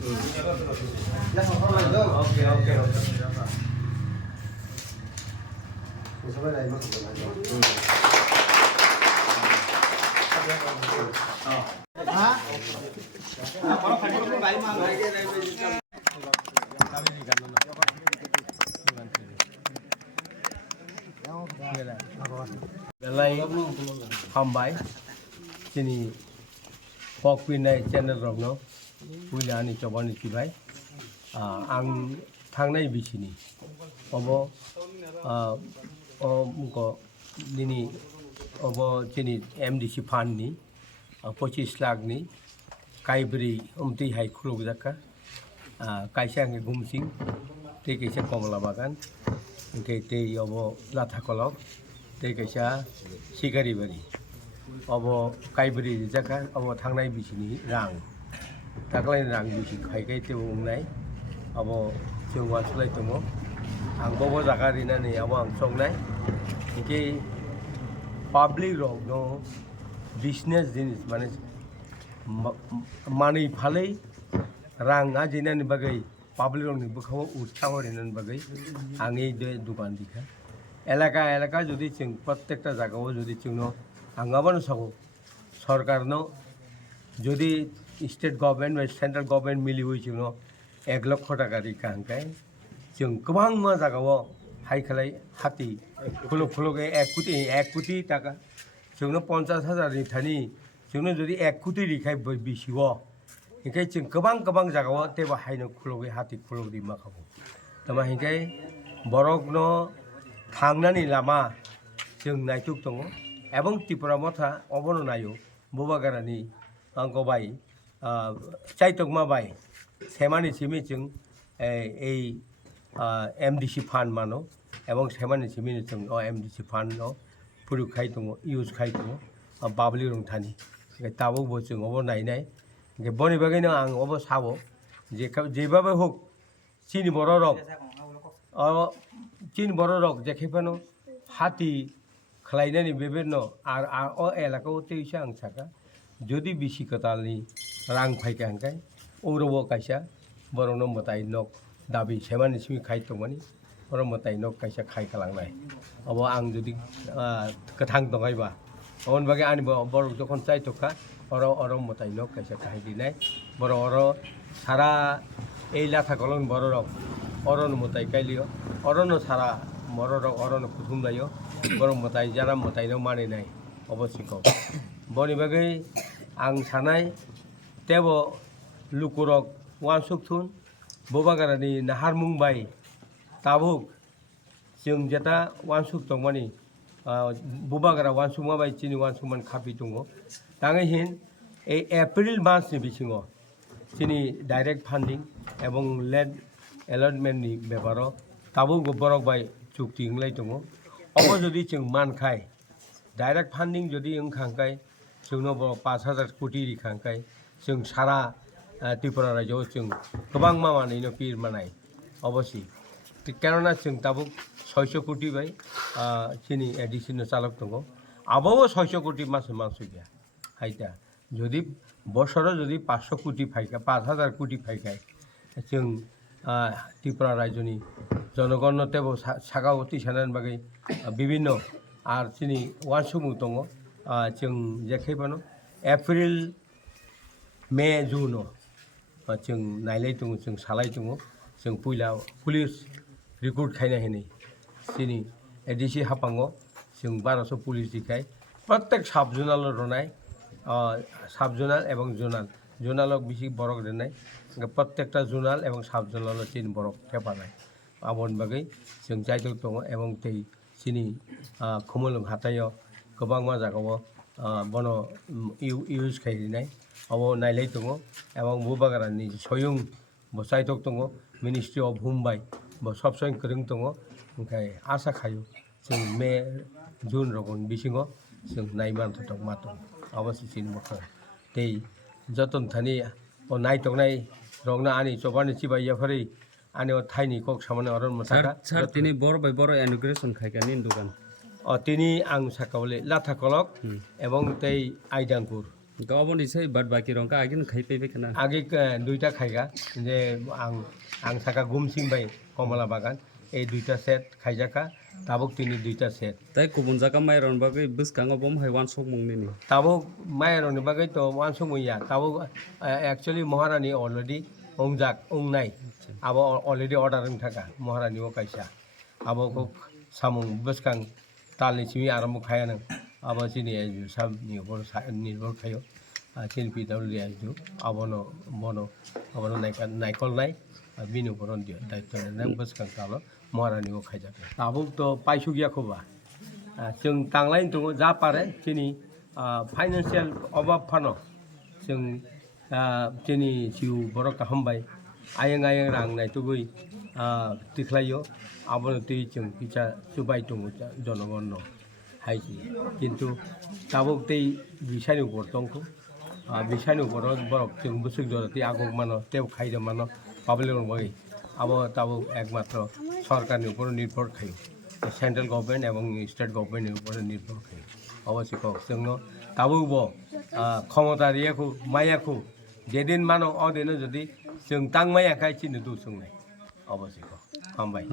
Oke oke. Belai hambai sini pok pinai channel rogno puilani chobani kibai ang thangnai bisini obo muko nini obo sini MDC fund ni 25 lakh ni kaibri umti hai khuluk jaka kaisa nge gumsing te kaisa komla bagan ke te obo latha kolok te kaisa sigari bari obo kaibri jaka obo thangnai bisini rang taklai rang bisi khaikai te ungnai obo jongwa sulai tomo ang bobo jaka rinani obo ang songnai ke public rok no business jinis mane mani phalai rang ajinani bagai public rok ni bukhaw utsaho rinani bagai angi de dukan dikha এলাকা যদি চিং প্রত্যেকটা জায়গাও যদি চিংনো আঙ্গাবানো sago সরকারনো যদি state government বা central government মিলি হইছিনো 1 লক্ষ টাকা রিকা হাঙ্কাই চিং গোবাং मा জায়গাও হাই খালাই হাতি ফুলকে 1 কোটি টাকা চিংনো 50,000 নি থানি চিংনো যদি 1 কোটি রিখাই বিসিও হিংকাই চিং গোবাং জায়গাও তেবা হাইনো ফুলকে হাতি ফুলক দি মাখাবো তমা হিংকাই বরকনো थांनानै लामा जों नायथुक दङ এবং ত্রিপুরা মথা অবনো নাयो बुबागारानि आंगबाय चाइतकमा बाय सेमानि सिमि जों এই MDC फान्ड मानो এবং सेमानि सिमि जों MDC फान्ड न पुरु खाइ दङ इउज खाइ दङ बाबलि रंथानि ताबो बो जों अबो नायनाय बनि बागैनो आं अबो साबो जेबाबो होक चिनि बर रक चीन बड़ रक जेखेफानो हाथी खालायनानै बेबायदिनो आरो एलाकायाव तेइसा आं साका जुदि बिसि कतालनि रां फायका हांखाय औरबो कायसा बरनो मताय नक दाबि सेमानि सिमि खाय दंमानि बर मताय नक कायसा खाय खालांनाय अब आं जुदि गोथां दंगायबा अन बागे आनि बर जखन चाइतका अर मताय नक कायसा खाय दिनाय बर अर सारा এই লাথা কলন বড় রক অরণ মতাই কাইলিও অরণ সারা বড় রক অরণ কুথুম লাইও বড় মতাই যারা মতাইनो মানে নাই অবশ্যই বনি বাগै आं सानाय तेब लुकुरक वानसुकथुन बुबागारानि नाहार मुंबाई ताबुक जों जेता वानसुक दंमानि बुबागारा वानसुमा बाय चिनि वानसुमान खापि दङ दाङै हिन এই एप्रिल मासनि बिसिङाव चिनि डाइरेक्ट फान्डिं এবং ল্যান্ড এলটমেন্টनि ব্যাপারাव ताबो बरक बाय चुक्ति इंलाय दङ अब जुदि जों मानखाय डाइरेक्ट फान्डिं जुदि ओंखांखाय जोंनो 5,000 कोटी रिखांखाय जों सारा त्रिपुरा रायजोआव जों गोबां मामानैनो पिर मानाय अबশ্যই केनना जों ताबो 600 कोटी बाय चिनि एडिशनल चालक दङ आबावो 600 कोटी मास गैया हाइता जुदि बছরে যদি 500 কোটি ফাইকা 5,000 কোটি ফাইকাय जों त्रिपुरा रायजोनि जनगणते सागावती सानान बागै विभिन्न आर चिनि वानसुमु दङ जों जेखैबानो एप्रिल मे जुन जों नायलाय दङ जों सालाय दङ जों पहिला पुलिस रिक्रुट खायना हेनै चिनि एडिसि हापाङो जों 1200 पुलिस दिखाय प्रत्येक साब जुनाल रनाय साब जुनाल एवं जुनाल जुनालक बिसि बरक देनाय प्रत्येकटा जुनाल एवं साब जुनाल चिन बरक थेपानाय आबन बागै जों जायदक दङ एवं तै चिनि खमलং हाथायाव गोबां मा जागाव बनो इउज खायनाय अब नायलाय दङ एवं बुबागारानि सयं बसायदक दङ मिनिस्ट्रि अफ मुम्बाइ सब सयं गोरों दङ ओंखाय आसा खायो जों मे जुन रगन बिसिङाव जों नायमान दं मा दं अवश्य चिन मखा तै जतन थानि नायतकनाय रंना आनि चबानि चिबाइया फरै आनि थाइनि कक सामाने अरन मथाका सर तिनी बर बाय बर इनग्रेशन खायकानि दुकान तिनी आं साकावले लाथा कलक एवं तै आइदांपुर Gawon isai bad baki rong ka agin khai pe kana. আগে দুইটা খাইগা যে আং সাকা গুমসিং বাই কমলা বাগান এই দুইটা সেট খাইজাকা তাবক তিনি দুইটা set Tai kubun jaka mai ron bagai buskang bom hai wan sok mung ni. তাবক মায়েরনি বাগৈ তো ওয়ান সমইয়া তাবক অ্যাকচুয়ালি মহারানী অলরেডি ওংজাক ওংনাই আবো অলরেডি অর্ডারিং থাকা মহারানীও কাইসা আবো সামুং বুসকাং তালনি সিমি আরম্ভ খায়ানো আবো চিনি আইজু সাব নির্ভর খায়ো চিনি পিডাব্লিউ আইজু আবনো বনো আবনো নাইকল নাই বিনু বরণ দিও দায়িত্ব নেন বুসকাং তালো মহারানীও খাইজাবে তাবক তো পাইছু গিয়া খোবা जों तांलाय दङ जा पारे जोंनि फाइनान्सियेल अभाब फानो जों जोंनि जिउ बर'का हामबाय आयें रां नायथुबै तिख्लायो आबनो दै जों फैसा जुबाय दङ जनगण हायजि किन्तु दाबो दै बिसानि गरदंखौ बिसानि गरद बरक जों बोसोर जरति आगक मानो तेव खाइदो मानो पाब्लिक रंबाय आबो दाबो एकमात्र सरकारनि উপর निर्भर खायो सेंट्रल गवर्नमेंट एवं स्टेट गवर्नमेंट ऊपर निर्भर करे अवश्य जोंनो दाबो क्षमतारियाखौ मायाखौ जेदिन मानो अदिनो जुदि जों तां मायाखाय चिन्ह दु सोंनाय अवश्य हामबाय